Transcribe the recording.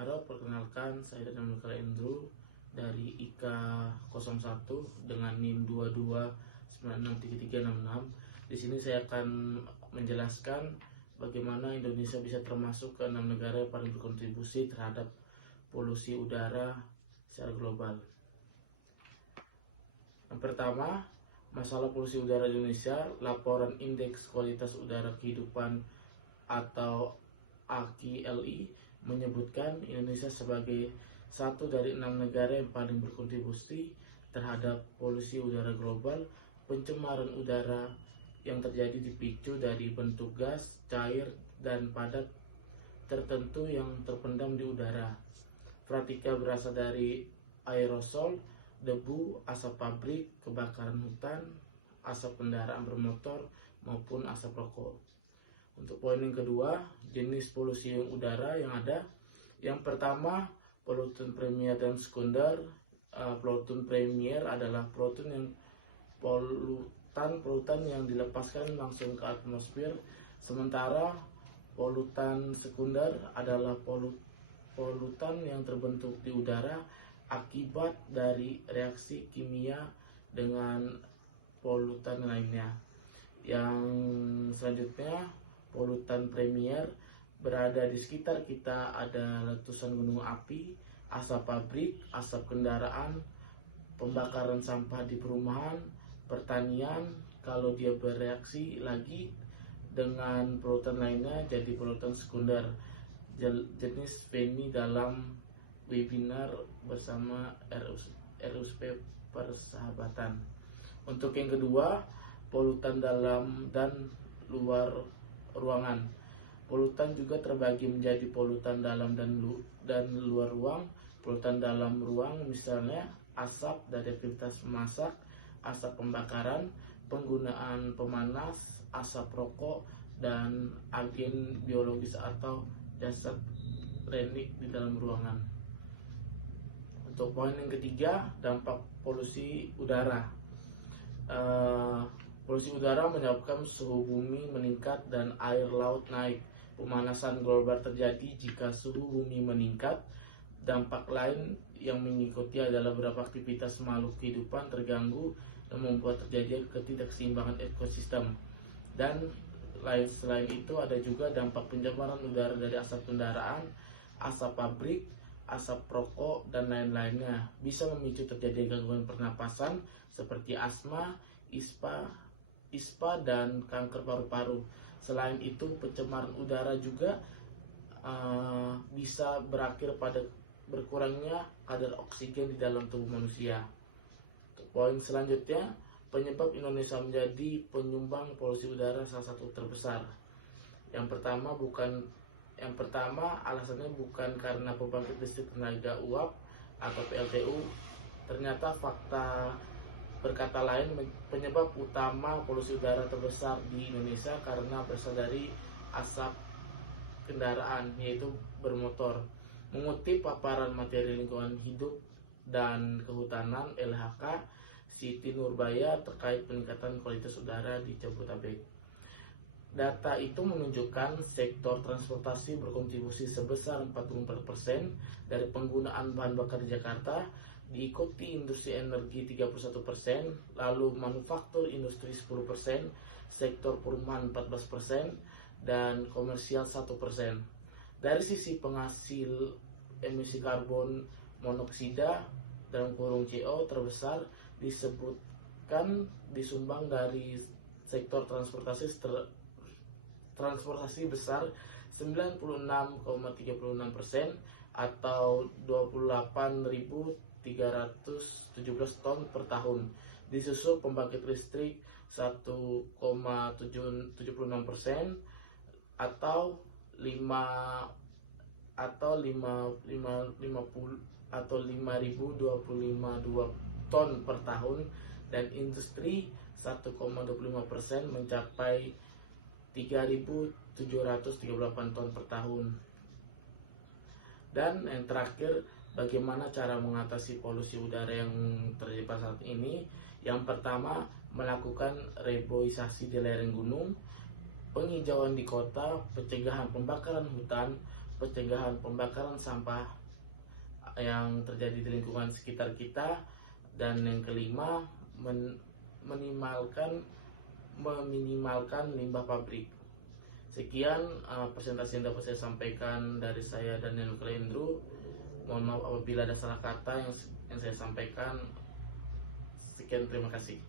Halo, perkenalkan saya Daniel Andrew dari IKA 01 dengan NIM 22963366. Di sini saya akan menjelaskan bagaimana Indonesia bisa termasuk ke 6 negara yang paling berkontribusi terhadap polusi udara secara global. Yang pertama, masalah polusi udara di Indonesia. Laporan Indeks Kualitas Udara Kehidupan atau AQLI menyebutkan Indonesia sebagai satu dari 6 negara yang paling berkontribusi terhadap polusi udara global. Pencemaran udara yang terjadi dipicu dari bentuk gas, cair, dan padat tertentu yang terpendam di udara. Partikel berasal dari aerosol, debu, asap pabrik, kebakaran hutan, asap kendaraan bermotor, maupun asap rokok. Untuk poin yang kedua, jenis polusi udara yang ada. Yang pertama, polutan premier dan sekunder. Polutan premier adalah polutan yang dilepaskan langsung ke atmosfer, sementara polutan sekunder adalah polutan yang terbentuk di udara akibat dari reaksi kimia dengan polutan lainnya. Yang selanjutnya, polutan premier berada di sekitar kita ada letusan gunung api, asap pabrik, asap kendaraan, pembakaran sampah di perumahan, pertanian. Kalau dia bereaksi lagi dengan polutan lainnya jadi polutan sekunder, jenis PEMI dalam webinar bersama RUSP Persahabatan. Untuk yang kedua, polutan dalam dan luar ruangan. Polutan juga terbagi menjadi polutan dalam dan luar ruang. Polutan dalam ruang misalnya asap dari aktivitas memasak, asap pembakaran, penggunaan pemanas, asap rokok, dan agen biologis atau jasad renik di dalam ruangan. Untuk poin yang ketiga, dampak polusi udara. Polusi udara menyebabkan suhu bumi meningkat dan air laut naik. Pemanasan global terjadi jika suhu bumi meningkat. Dampak lain yang mengikuti adalah beberapa aktivitas makhluk kehidupan terganggu dan membuat terjadi ketidakseimbangan ekosistem. Dan selain itu ada juga dampak pencemaran udara dari asap kendaraan, asap pabrik, asap rokok, dan lain-lainnya. Bisa memicu terjadi gangguan pernapasan seperti asma, ISPA, dan kanker paru-paru. Selain itu, pencemaran udara juga bisa berakhir pada berkurangnya kadar oksigen di dalam tubuh manusia. Untuk poin selanjutnya, penyebab Indonesia menjadi penyumbang polusi udara salah satu terbesar. Yang pertama alasannya bukan karena pembangkit listrik tenaga uap atau PLTU. Ternyata fakta berkata lain, penyebab utama polusi udara terbesar di Indonesia karena berasal dari asap kendaraan, yaitu bermotor. Mengutip paparan materi lingkungan hidup dan kehutanan LHK Siti Nurbaya terkait peningkatan kualitas udara di Jabodetabek. Data itu menunjukkan sektor transportasi berkontribusi sebesar 44% dari penggunaan bahan bakar di Jakarta, diikuti industri energi 31%, lalu manufaktur industri 10%, sektor perumahan 14%, dan komersial 1%. Dari sisi penghasil emisi karbon monoksida dalam kurung CO terbesar disumbang dari sektor transportasi besar 96,36% atau 28.317 ton per tahun. Disusul pembangkit listrik 1,76% atau 5.025 ton per tahun, dan industri 1,25% mencapai 3.738 ton per tahun. Dan yang terakhir, bagaimana cara mengatasi polusi udara yang terjadi pada saat ini? Yang pertama, melakukan reboisasi di lereng gunung, penghijauan di kota, pencegahan pembakaran hutan, pencegahan pembakaran sampah yang terjadi di lingkungan sekitar kita, dan yang kelima meminimalkan limbah pabrik. Sekian presentasi yang dapat saya sampaikan dari saya, Daniel Kalendru. Mohon maaf apabila ada salah kata yang saya sampaikan. Sekian, terima kasih.